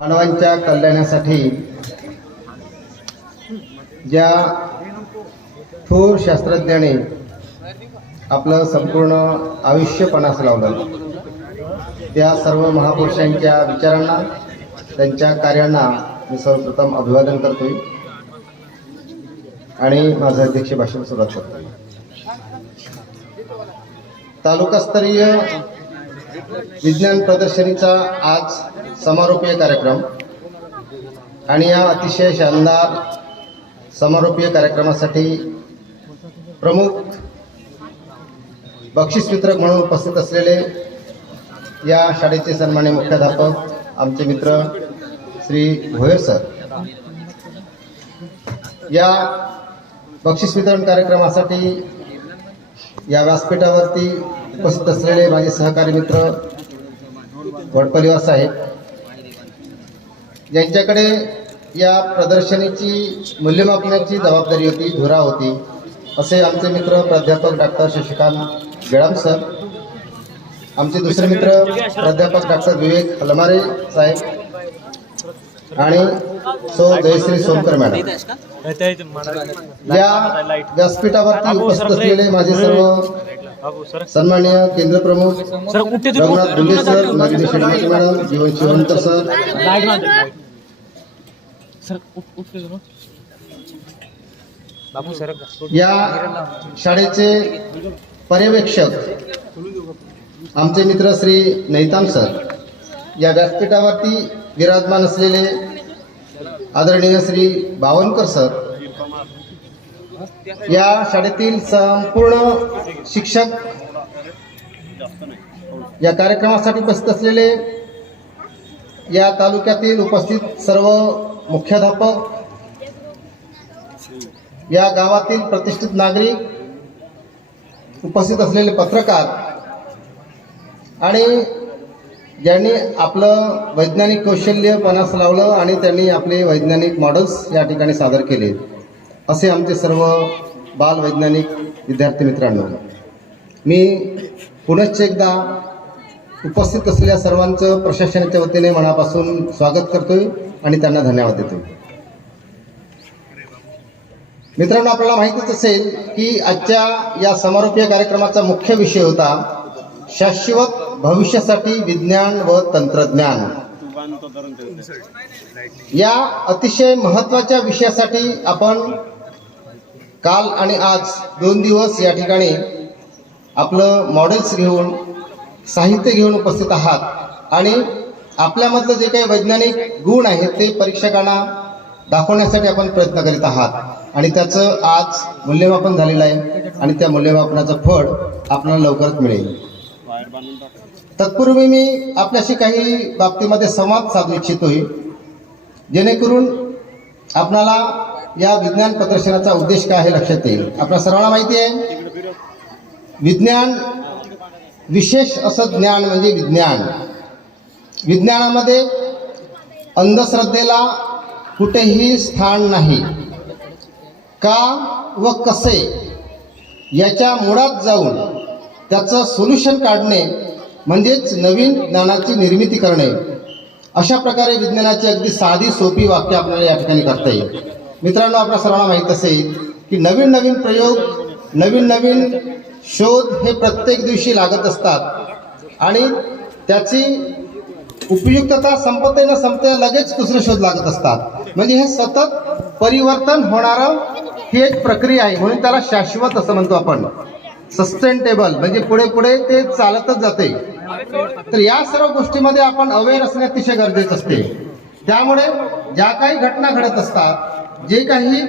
मानवांच्या कल्याणासाठी ज्या थोर शास्त्रज्ञाने आपलं संपूर्ण आयुष्य पणास लावलं त्या सर्व महापुरुषांच्या विचारांना त्यांच्या कार्यांना मी सर्वप्रथम अभिवादन करतोय आणि माझं अध्यक्ष भाषण सुरुवात करतो तालुकास्तरीय विज्ञान प्रदर्शनीचा आज समारोपीय कार्यक्रम. आणि या अतिशय शानदार समारोपीय कार्यक्रमासाठी प्रमुख बक्षीस वितरक म्हणून उपस्थित असलेले या शाळेचे सन्मान्य मुख्याध्यापक आमचे मित्र श्री भोयर सर. या बक्षीस वितरण कार्यक्रमासाठी या व्यासपीठावरती उपस्थित असलेले माझे सहकारी मित्र वडपरिवार साहेब यांच्याकडे या प्रदर्शनीची मूल्यमापनाची जबाबदारी होती धुरा होती असे आमचे मित्र प्राध्यापक डॉक्टर शशिकांत गेळाम सर आमचे दुसरे मित्र प्राध्यापक डॉक्टर विवेक हलमारे साहेब आणि सो जयश्री सोमकर मॅडम. या व्यासपीठावरती उपस्थित असलेले माझे सर्व सन्मान्य केंद्र प्रमुख Raghunath sir madam Jeevan Shivantar sir. या शाळेचे पर्यवेक्षक आमचे मित्र श्री नैताम सर. या व्यासपीठावरती विराजमान असलेले आदरणीय श्री बावनकर सर. या शाळेतील संपूर्ण शिक्षक या कार्यक्रमासाठी उपस्थित असलेले या तालुक्यातील उपस्थित सर्व मुख्याध्यापक या गावातील प्रतिष्ठित नागरिक उपस्थित असलेले पत्रकार आणि ज्यांनी आपलं वैज्ञानिक कौशल्य पणास लावलं आणि त्यांनी आपले वैज्ञानिक मॉडेल्स या ठिकाणी सादर केले. असे आमचे सर्व बालवैज्ञानिक विद्यार्थी मित्रांनो मी पुनश्च एकदा उपस्थित असलेल्या सर्वांचं प्रशासनाच्या वतीने मनापासून स्वागत करतोय आणि त्यांना धन्यवाद देतोय. मित्रांनो आपल्याला माहितीच असेल की आजच्या या समारोपीय कार्यक्रमाचा मुख्य विषय होता शाश्वत भविष्यासाठी विज्ञान व तंत्रज्ञान. या अतिशय महत्त्वाच्या विषयासाठी आपण काल आणि आज दोन दिवस या ठिकाणी आपलं मॉडेल्स घेऊन साहित्य घेऊन उपस्थित आहात. आणि आपल्यामधलं जे काही वैज्ञानिक गुण आहेत ते परीक्षकांना दाखवण्यासाठी आपण प्रयत्न करीत आहात. आणि त्याचं आज मूल्यमापन झालेलं आहे आणि त्या मूल्यमापनाचं फळ आपल्याला लवकरच मिळेल. तत्पूर्वी मी आपल्याशी काही बाबतीमध्ये संवाद साधू इच्छितोय. जेणेकरून आपणाला या विज्ञान प्रदर्शनाचा उद्देश काय आहे लक्षात येईल? आपल्या सर्वांना माहिती आहे? विज्ञान विशेष असं ज्ञान म्हणजे विज्ञान. विज्ञानामध्ये अंधश्रद्धेला कुठेही स्थान नाही. का व कसे? याच्या मुळात जाऊन त्याचं सोल्युशन काढणे म्हणजेच नवीन ज्ञानाची निर्मिती करणे. अशा प्रकारे विज्ञानाची अगदी साधी सोपी वाक्य आपल्याला या ठिकाणी करता येईल. मित्रांनो आपल्या सर्वांना माहीत असेल की नवीन नवीन प्रयोग नवीन नवीन शोध हे प्रत्येक दिवशी लागत असतात. आणि त्याची उपयुक्तता संपते न संपते लगेच दुसरे शोध लागत असतात. म्हणजे हे सतत परिवर्तन होणारं ही एक प्रक्रिया आहे म्हणून त्याला शाश्वत असं म्हणतो आपण. सस्टेनेबल म्हणजे पुढे पुढे ते चालतच जाते. तर या सर्व गोष्टीमध्ये आपण अवेअर असणे अतिशय गरजेचं असते. त्यामुळे ज्या काही घटना घडत असतात जे काही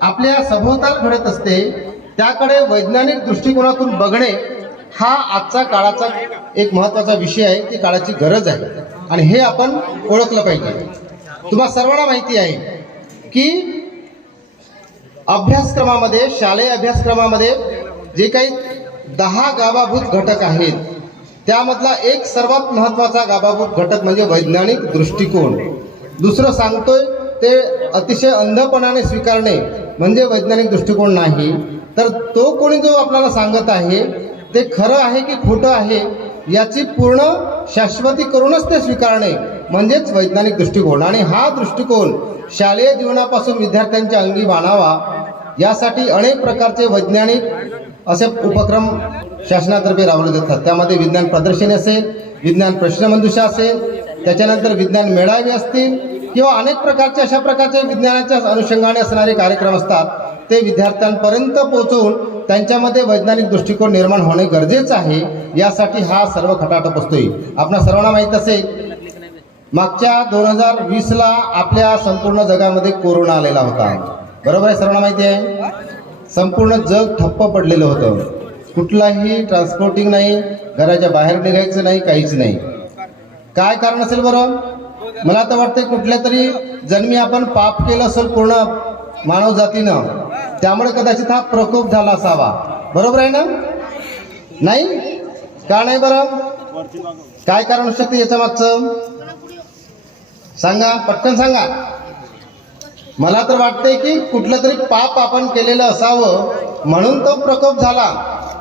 आपल्या सभोवताल घडत असते त्याकडे वैज्ञानिक दृष्टिकोनातून बघणे हा आजचा काळाचा एक महत्त्वाचा विषय आहे ती काळाची गरज आहे. आणि हे आपण ओळखलं पाहिजे. तुम्हाला सर्वांना माहिती आहे की अभ्यासक्रमामध्ये शालेय अभ्यासक्रमामध्ये जे काही दहा गाभाभूत घटक आहेत त्यामधला एक सर्वात महत्त्वाचा गाभाभूत घटक म्हणजे वैज्ञानिक दृष्टिकोन. दुसरं सांगतोय ते अतिशय अंधपणाने स्वीकारणे म्हणजे वैज्ञानिक दृष्टिकोन नाही. तर तो कोणी जो आपल्याला सांगत आहे ते खरं आहे की खोटं आहे याची पूर्ण शाश्वती करूनच ते स्वीकारणे म्हणजेच वैज्ञानिक दृष्टिकोन. आणि हा दृष्टिकोन शालेय जीवनापासून विद्यार्थ्यांच्या अंगी बाणावा यासाठी अनेक प्रकारचे वैज्ञानिक असे उपक्रम शासनातर्फे राबवले जातात. त्यामध्ये विज्ञान प्रदर्शनी असेल विज्ञान प्रश्नमंजुषा असेल त्याच्यानंतर विज्ञान मेळावे असतील किंवा अनेक प्रकारचे अशा प्रकारचे विज्ञानाच्या अनुषंगाने असणारे कार्यक्रम असतात ते विद्यार्थ्यांपर्यंत पोहोचवून त्यांच्यामध्ये वैज्ञानिक दृष्टिकोन निर्माण होणे गरजेचं आहे यासाठी हा सर्व खटाटप असतोय. आपणा सर्वांना माहीत असेल मागच्या दोन हजार वीसला आपल्या संपूर्ण जगामध्ये कोरोना आलेला होता. बरोबर आहे सर्वांना माहिती आहे? संपूर्ण जग ठप्प पडलेलं होतं. कुठलाही ट्रान्सपोर्टिंग नाही घराच्या बाहेर निघायचं नाही काहीच नाही. काय कारण असेल बरं? मला तर वाटतंय कुठल्या तरी जन्मी आपण पाप केलं असेल पूर्ण मानव जातीनं त्यामुळे कदाचित हा प्रकोप झाला असावा. बरोबर आहे ना? नाही? का नाही बरं? काय कारण असू शकते याच्या मागचं? सांगा पटकन सांगा. मला तर वाटतंय की कुठलं तरी पाप आपण केलेलं असावं म्हणून तो प्रकोप झाला.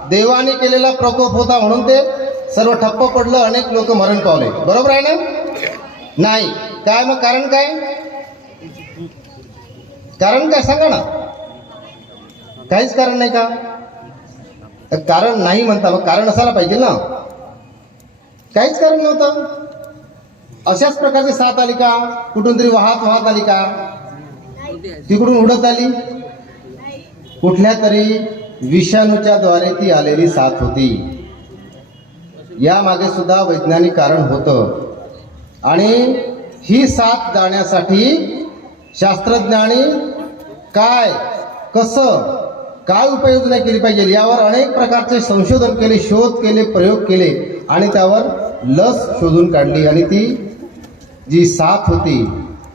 देवाने केलेला प्रकोप होता म्हणून ते सर्व ठप्प पडलं अनेक लोक मरण पावले. बरोबर आहे ना? नाही. काय मग कारण काय? कारण काय? सांगा ना. काहीच कारण नाही का? तर कारण नाही म्हणता मग कारण असायला पाहिजे ना. काहीच कारण नव्हतं. अशाच प्रकारची साथ आली का? कुठून तरी वाहत वाहत आली का? तिकडून उडत आली. कुठल्या तरी विषाणूच्या द्वारे ती आलेली साथ होती. यामागे सुद्धा वैज्ञानिक कारण होतं. आणि ही साथ जाण्यासाठी शास्त्रज्ञांनी काय कसं काय उपाययोजना केली पाहिजे यावर अनेक प्रकारचे संशोधन केले शोध केले प्रयोग केले आणि त्यावर लस शोधून काढली. आणि ती जी साथ होती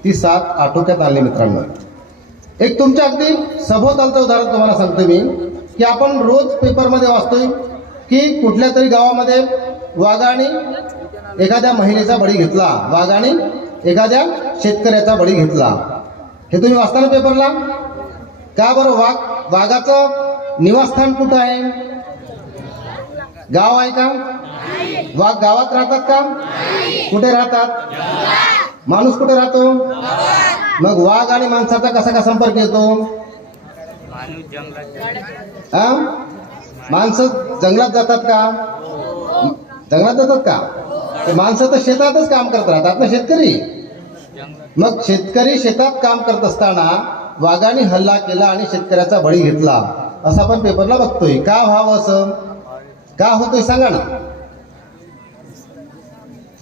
ती साथ आटोक्यात आणली मित्रांनो. एक तुमच्या अगदी सभोवतालचं उदाहरण तुम्हाला सांगतो मी की आपण रोज पेपरमध्ये वाचतोय की कुठल्या तरी गावामध्ये वाघाने एखाद्या महिलेचा बळी घेतला वाघाने एखाद्या शेतकऱ्याचा बळी घेतला. हे तुम्ही वाचताना पेपरला? का बरं वाघ वाघाचं निवासस्थान कुठं आहे? गाव आहे का? वाघ गावात राहतात का? कुठे राहतात? माणूस कुठे राहतो? मग वाघ आणि माणसाचा कसा का संपर्क येतो? माणसं जंगलात जातात का? जंगलात जातात का? ते माणसं तर शेतातच काम करत राहतात ना शेतकरी. मग शेतकरी शेतात काम करत असताना वाघाने हल्ला केला आणि शेतकऱ्याचा बळी घेतला. असं आपण पेपरला बघतोय. का व्हावं असं? का होतोय सांगा ना.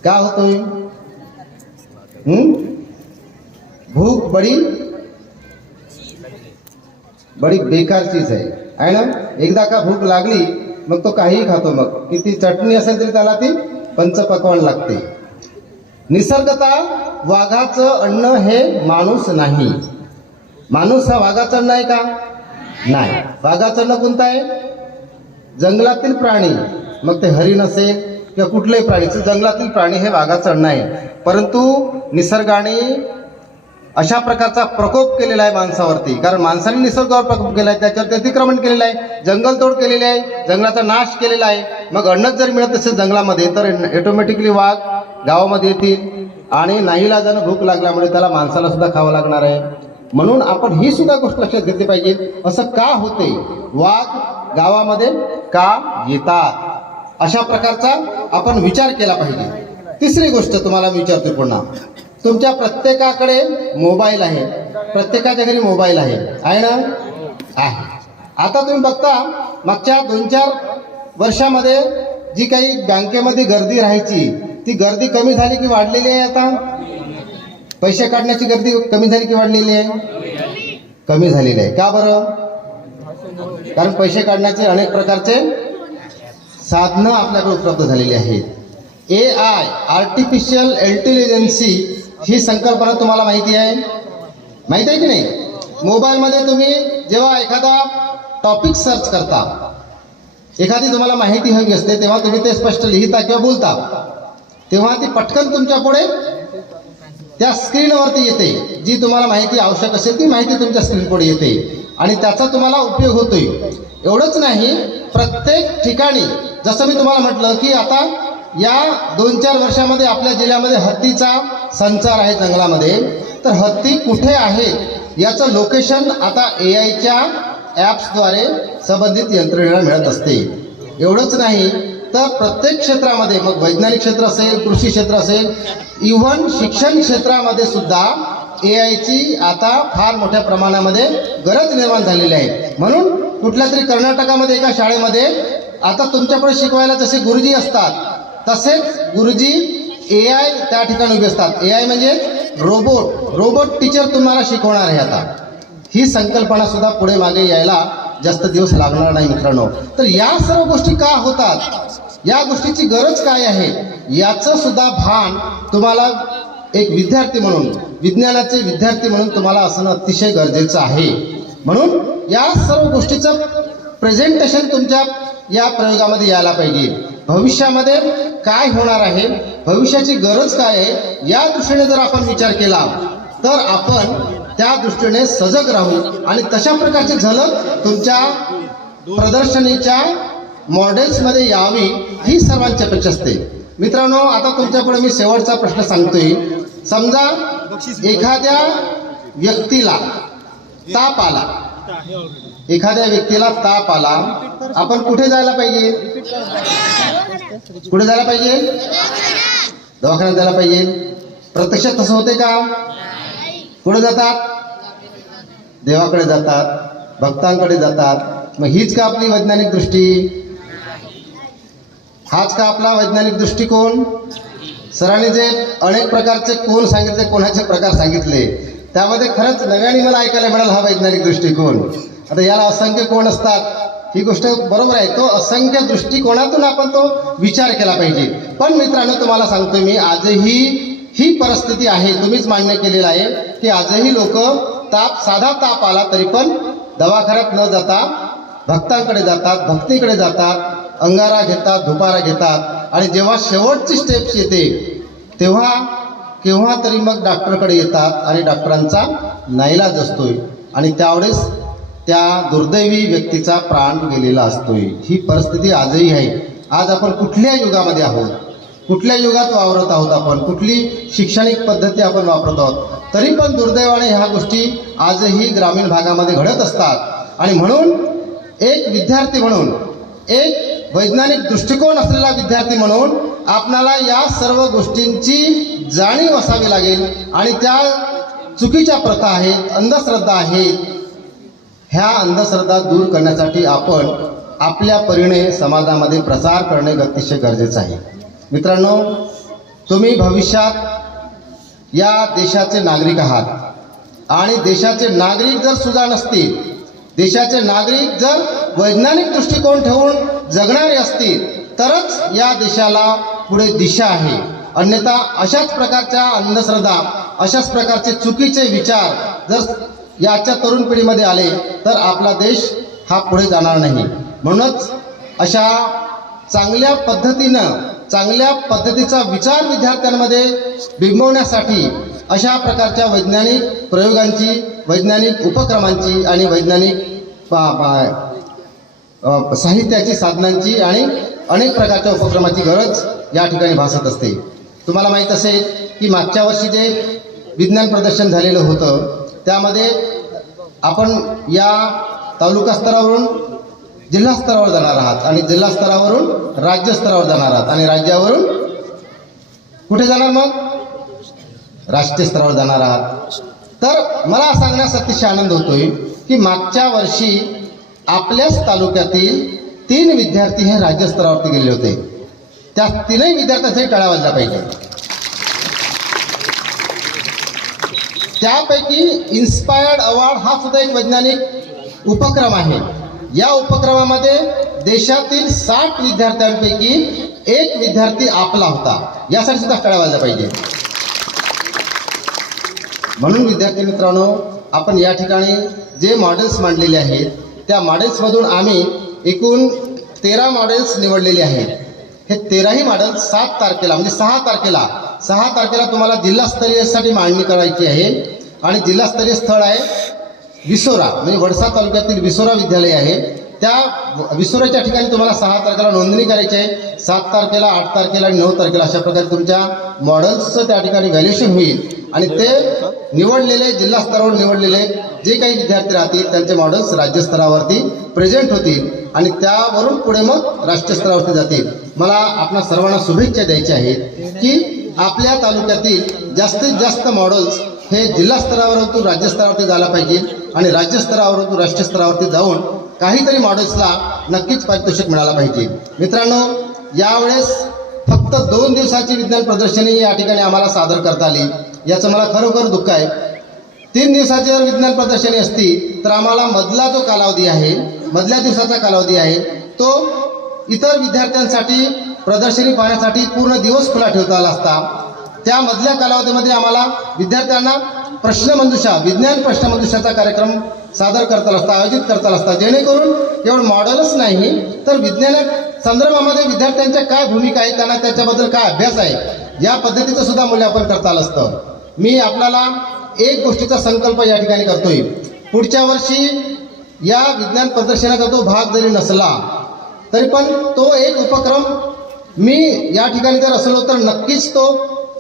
का होतोय? भूक बडी बडी बेकार चीज आहे. आहे ना? एकदा का भूक लागली मग तो काहीही खातो मग. किती चटणी असेल तरी त्याला ती पंचपक्वान लागते. निसर्गता वाघाचं अन्न हे माणूस नाही. माणूस हा वाघाचं अन्न आहे का? नाही. वाघाचं अन्न कोणतं आहे? जंगलातील प्राणी. मग ते हरिण असेल किंवा कुठलेही प्राणी. जंगलातील प्राणी हे वाघाचं अन्न आहे. परंतु निसर्गाने अशा प्रकारचा प्रकोप केलेला आहे माणसावरती. कारण माणसाने निसर्गावर प्रकोप केला आहे त्याच्यावरती अतिक्रमण केलेलं आहे जंगलतोड केलेली आहे जंगलाचा नाश केलेला आहे. मग अन्नच जर मिळत असेल जंगलामध्ये तर ऑटोमॅटिकली वाघ गावामध्ये येतील आणि नाहीला जाणं भूक लागल्यामुळे त्याला माणसाला सुद्धा खावं लागणार आहे. म्हणून आपण ही सुद्धा गोष्ट लक्षात घेतली पाहिजे असं का होते? वाघ गावामध्ये का येतात? अशा प्रकारचा आपण विचार केला पाहिजे. तिसरी गोष्ट तुम्हाला मी विचारतो पुन्हा. तुमच्या प्रत्येकाकडे मोबाईल आहे. प्रत्येकाच्या घरी मोबाईल आहे. आहे ना? आहे. आता तुम्ही बघता मागच्या दोन चार वर्षामध्ये जी काही बँकेमध्ये गर्दी राहायची ती गर्दी कमी झाली की वाढलेली आहे आता? पैसे काढण्याची गर्दी कमी झाली की वाढलेली आहे? कमी झालेली आहे. का बरं? कारण पैसे काढण्याचे अनेक प्रकारचे साधनं आपल्याकडे उपलब्ध झालेली आहेत. ए आय आर्टिफिशियल इंटेलिजन्सी ही संकल्पना तुम्हाला माहिती आहे. माहिती आहे की नाही? मोबाईलमध्ये तुम्ही जेव्हा एखादा टॉपिक सर्च करता एखादी तुम्हाला माहिती हवी असते तेव्हा तुम्ही ते स्पष्ट लिहिता किंवा बोलता. तेव्हा ती पटकन तुमच्यापुढे त्या स्क्रीनवरती येते जी तुम्हाला माहिती आवश्यक असेल ती माहिती तुमच्या स्क्रीन पुढे येते. आणि त्याचा तुम्हाला उपयोग होतोय. एवढंच नाही प्रत्येक ठिकाणी जसं मी तुम्हाला म्हटलं की आता या दोन चार वर्षामध्ये आपल्या जिल्ह्यामध्ये हत्तीचा संचार आहे जंगलामध्ये. तर हत्ती कुठे आहेत याचं लोकेशन आता ए आयच्या ॲप्सद्वारे संबंधित यंत्रणेला मिळत असते. एवढंच नाही तर प्रत्येक क्षेत्रामध्ये मग वैज्ञानिक क्षेत्र असेल कृषी क्षेत्र असेल इव्हन शिक्षण क्षेत्रामध्ये सुद्धा ए आयची आता फार मोठ्या प्रमाणामध्ये गरज निर्माण झालेली आहे. म्हणून कुठल्या तरी कर्नाटकामध्ये एका शाळेमध्ये आता तुमच्याकडे शिकवायला जसे गुरुजी असतात तसेच गुरुजी ए आय त्या ठिकाणी उभे असतात. ए आय म्हणजे रोबोट रोबोट टीचर तुम्हाला शिकवणार आहे आता. ही संकल्पना सुद्धा पुढे मागे यायला जास्त दिवस लागणार नाही मित्रांनो. तर या सर्व गोष्टी का होतात? या गोष्टीची गरज काय आहे? याचं सुद्धा भान तुम्हाला एक विद्यार्थी म्हणून विज्ञानाचे विद्यार्थी म्हणून तुम्हाला असणं अतिशय गरजेचं आहे. म्हणून या सर्व गोष्टीचं प्रेझेंटेशन तुमच्या या प्रयोगामध्ये यायला पाहिजे. भविष्यामध्ये काय होणार आहे भविष्याची गरज काय आहे या दृष्टीने जर आपण विचार केला तर आपण त्या दृष्टीने सजग राहू. आणि तशा प्रकारची झलक तुमच्या प्रदर्शनीच्या मॉडेल्समध्ये यावी ही सर्वांची अपेक्षा असते. मित्रांनो आता तुमच्यापुढे मी शेवटचा प्रश्न सांगतोय. समजा एखाद्या व्यक्तीला ताप आला. एखाद्या व्यक्तीला ताप आला आपण कुठे जायला पाहिजे? कुठे जायला पाहिजे? दवाखान्यात जायला पाहिजे. प्रत्यक्षात तसं होते का? कुठे जातात? देवाकडे जातात भक्तांकडे जातात. मग हीच का आपली वैज्ञानिक दृष्टी? हाच का आपला वैज्ञानिक दृष्टिकोन? सरांनी जे अनेक प्रकारचे कोण सांगितले कोणाचे प्रकार सांगितले त्यामध्ये खरंच नव्याने मला ऐकायला मिळाला हा वैज्ञानिक दृष्टिकोन. आता याला असंख्य कोण असतात? ही गोष्ट बरोबर आहे. तो असंख्य दृष्टिकोनातून आपण तो विचार केला पाहिजे. पण मित्रांनो तुम्हाला सांगतोय मी आजही ही परिस्थिती आहे. तुम्हीच मान्य केलेलं आहे की आजही लोक ताप साधा ताप आला तरी पण दवाखान्यात न जाता भक्तांकडे जातात भक्तीकडे जातात अंगारा घेतात धुपारा घेतात. आणि जेव्हा शेवटची स्टेप्स येते तेव्हा केव्हा तरी मग डॉक्टरकडे येतात आणि डॉक्टरांचा नाईलाज असतोय. आणि त्यावेळेस त्या दुर्दैवी व्यक्तीचा प्राण गेलेला असतोय. ही परिस्थिती आजही आहे. आज आपण कुठल्या युगामध्ये आहोत? कुठल्या युगात वावरत आहोत आपण? कुठली शैक्षणिक पद्धती आपण वापरत आहोत? तरी पण दुर्दैवाने ह्या गोष्टी आजही ग्रामीण भागामध्ये घडत असतात. आणि म्हणून एक विद्यार्थी म्हणून एक वैज्ञानिक दृष्टिकोन असलेला विद्यार्थी म्हणून आपणाला या सर्व गोष्टींची जाणीव असावी लागेल. आणि त्या चुकीच्या प्रथा आहेत अंधश्रद्धा आहेत ह्या अंधश्रद्धा दूर करण्यासाठी आपण आपल्या परीने समाजामध्ये प्रसार करणे अतिशय गरजेचं आहे. मित्रांनो तुम्ही भविष्यात या देशाचे नागरिक आहात. आणि देशाचे नागरिक जर सुद्धा नसतील देशाचे नागरिक जर वैज्ञानिक दृष्टिकोन ठेवून जगणारे असतील तरच या देशाला पुढे दिशा आहे. अन्यथा अशाच प्रकारच्या अंधश्रद्धा अशाच प्रकारचे चुकीचे विचार जर याच्या तरुण पिढीमध्ये आले तर आपला देश हा पुढे जाणार नाही. म्हणूनच अशा चांगल्या पद्धतीनं चांगल्या पद्धतीचा विचार विद्यार्थ्यांमध्ये बिंबवण्यासाठी अशा प्रकारच्या वैज्ञानिक प्रयोगांची वैज्ञानिक उपक्रमांची आणि वैज्ञानिक साहित्याची साधनांची आणि अनेक प्रकारच्या उपक्रमाची गरज या ठिकाणी भासत असते. तुम्हाला माहीत असेल की मागच्या वर्षी जे विज्ञान प्रदर्शन झालेलं होतं त्यामध्ये आपण या तालुका स्तरावरून जिल्हा स्तरावर जाणार आहात आणि जिल्हा स्तरावरून राज्य स्तरावर जाणार आहात आणि राज्यावरून कुठे जाणार मग? राष्ट्रीय स्तरावर जाणार आहात. तर मला सांगण्यास अतिशय आनंद होतोय की मागच्या वर्षी आपल्याच तालुक्यातील तीन विद्यार्थी हे राज्यस्तरावरती गेले होते. त्या तीनही विद्यार्थ्यांसाठी टाळ्या वाजला पाहिजे. त्यापैकी इन्स्पायर्ड अवॉर्ड हा सुद्धा एक वैज्ञानिक उपक्रम आहे. या उपक्रमामध्ये देशातील साठ विद्यार्थ्यांपैकी एक विद्यार्थी आपला होता. यासाठी सुद्धा कळवायला पाहिजे. म्हणून विद्यार्थी मित्रांनो आपण या ठिकाणी जे मॉडेल्स मांडलेले आहेत त्या मॉडेल्समधून आम्ही एकूण तेरा मॉडेल्स निवडलेले आहेत. हे तेराही मॉडेल सात तारखेला म्हणजे सहा तारखेला सहा तारखेला तुम्हाला जिल्हास्तरीयसाठी मांडणी करायची आहे. आणि जिल्हास्तरीय स्थळ आहे विसोरा म्हणजे वडसा तालुक्यातील विसोरा विद्यालय आहे. त्या विसोराच्या ठिकाणी तुम्हाला सहा तारखेला नोंदणी करायची आहे. सात तारखेला आठ तारखेला आणि नऊ तारखेला अशा प्रकारे तुमच्या मॉडेल्सचं त्या ठिकाणी व्हॅल्युएशन होईल. आणि ते निवडलेले जिल्हा स्तरावर निवडलेले जे काही विद्यार्थी राहतील त्यांचे मॉडेल्स राज्यस्तरावरती प्रेझेंट होतील आणि त्यावरून पुढे मग राष्ट्रीय स्तरावरती जातील. मला आपणा सर्वांना शुभेच्छा द्यायच्या आहेत की आपल्या तालुक्यातील जास्तीत जास्त मॉडेल्स हे जिल्हा स्तरावरून राज्य स्तरावरती जायला पाहिजे आणि राज्य स्तरावरून राष्ट्रीय स्तरावरती जाऊन काहीतरी मॉडेल्सला नक्कीच पारितोषिक मिळाला पाहिजे. मित्रांनो यावेळेस फक्त दोन दिवसाची विज्ञान प्रदर्शनी या ठिकाणी आम्हाला सादर करता आली. याचं मला खरोखर दुःख आहे. तीन दिवसाची जर विज्ञान प्रदर्शनी असती तर आम्हाला मधला जो कालावधी आहे मधल्या दिवसाचा कालावधी आहे तो इतर विद्यार्थ्यांसाठी प्रदर्शनी पाहण्यासाठी पूर्ण दिवस खुला ठेवता आला असता. त्या मधल्या कालावधीमध्ये आम्हाला विद्यार्थ्यांना प्रश्नमंजुषा विज्ञान प्रश्नमंजुषाचा कार्यक्रम सादर करताना असता आयोजित करताना असता. जेणेकरून केवळ मॉडेलच नाही तर विज्ञान संदर्भामध्ये विद्यार्थ्यांच्या काय भूमिका आहे त्यांना त्याच्याबद्दल काय अभ्यास आहे या पद्धतीचं सुद्धा मूल्यांकन करता आलं असतं. मी आपल्याला एक गोष्टीचा संकल्प या ठिकाणी करतोय. पुढच्या वर्षी या विज्ञान प्रदर्शनाचा तो भाग जरी नसला तरी पण तो एक उपक्रम मी या ठिकाणी जर असलो तर नक्कीच तो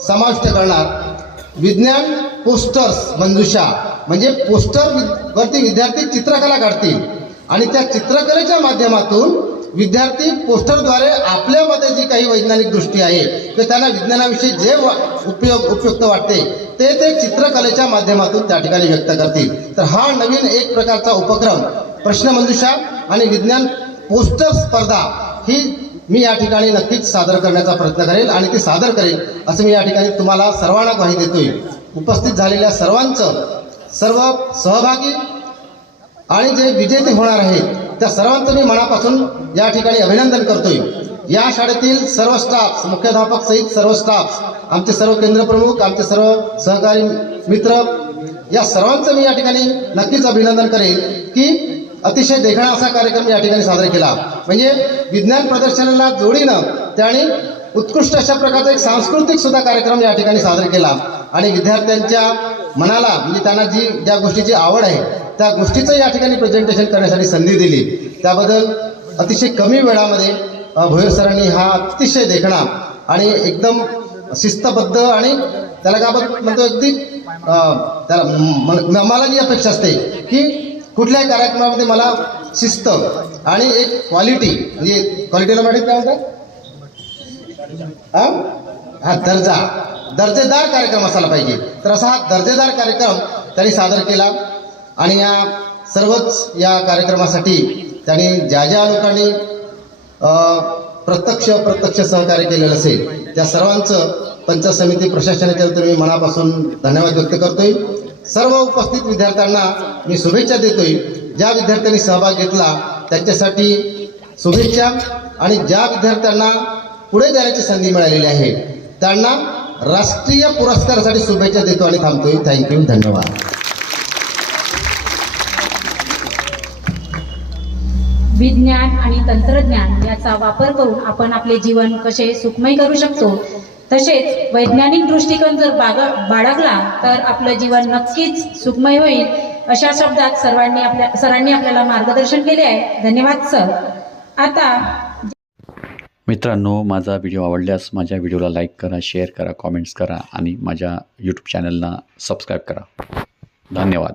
समाविष्ट करणार. विज्ञान पोस्टर्स मंजुषा म्हणजे पोस्टर वि- वरती विद्यार्थी चित्रकला काढतील. आणि त्या चित्रकलेच्या माध्यमातून विद्यार्थी पोस्टरद्वारे आपल्यामध्ये जी काही वैज्ञानिक दृष्टी आहे ते त्यांना विज्ञानाविषयी जे उपयोग उपयुक्त वाटते ते ते चित्रकलेच्या माध्यमातून त्या ठिकाणी व्यक्त करतील. तर हा नवीन एक प्रकारचा उपक्रम प्रश्नमंजुषा आणि विज्ञान पोस्टर स्पर्धा ही मी या ठिकाणी नक्कीच सादर करण्याचा प्रयत्न करेल आणि ती सादर करेल असं मी या ठिकाणी तुम्हाला सर्वांना ग्वाही देतोय. उपस्थित झालेल्या सर्वांचं सर्व सहभागी आणि जे विजेते होणार आहेत त्या सर्वांचं मी मनापासून या ठिकाणी अभिनंदन करतोय. या शाळेतील सर्व स्टाफ मुख्याध्यापक सहित सर्व स्टाफ आमचे सर्व केंद्र प्रमुख आमचे सर्व सहकारी मित्र या सर्वांचं मी या ठिकाणी नक्कीच अभिनंदन करेल की अतिशय देखणा असा कार्यक्रम या ठिकाणी साजरा केला. म्हणजे विज्ञान प्रदर्शनाला जोडीनं त्याने उत्कृष्ट अशा प्रकारचा एक सांस्कृतिक सुद्धा कार्यक्रम या ठिकाणी सादर केला. आणि विद्यार्थ्यांच्या मनाला म्हणजे त्यांना जी ज्या गोष्टीची आवड आहे त्या गोष्टीचं या ठिकाणी प्रेझेंटेशन करण्यासाठी संधी दिली. त्याबद्दल अतिशय कमी वेळामध्ये भोयर सरांनी हा अतिशय देखणा आणि एकदम शिस्तबद्ध आणि त्याला का म्हणतो अगदी त्याला म- मला जी अपेक्षा असते की कुठल्याही कार्यक्रमामध्ये मला शिस्त आणि एक क्वालिटी म्हणजे क्वालिटीला मॅडम काय म्हणतात? हा? हा दर्जा. दर्जेदार कार्यक्रम असायला पाहिजे. तर असा हा दर्जेदार कार्यक्रम त्यांनी सादर केला आणि या सर्वच या कार्यक्रमासाठी त्यांनी ज्या ज्या लोकांनी प्रत्यक्ष प्रत्यक्ष सहकार्य केलेलं असेल त्या सर्वांचं पंचायत समिती प्रशासनाच्या वतीने मी मनापासून धन्यवाद व्यक्त करतोय. सर्व उपस्थित विद्यार्थ्यांना मी शुभेच्छा देतोय. ज्या विद्यार्थ्यांनी सहभाग घेतला त्यांच्यासाठी शुभेच्छा आणि ज्या विद्यार्थ्यांना पुढे जाण्याची संधी मिळालेली आहे त्यांना राष्ट्रीय पुरस्कारासाठी शुभेच्छा देतो आणि थांबतोय. थँक्यू धन्यवाद. विज्ञान आणि तंत्रज्ञान याचा वापर करून आपण आपले जीवन कसे सुखमय करू शकतो? तसेच वैज्ञानिक दृष्टिकोन जर बाग बाळगला तर आपलं जीवन नक्कीच सुखमय होईल. अशा शब्दात सर्वांनी आपल्या सरांनी आपल्याला मार्गदर्शन केले आहे. धन्यवाद सर. आता मित्रांनो माझा व्हिडिओ आवडल्यास माझ्या व्हिडिओला लाईक करा शेअर करा कॉमेंट्स करा आणि माझ्या यूट्यूब चॅनलला सबस्क्राईब करा. धन्यवाद.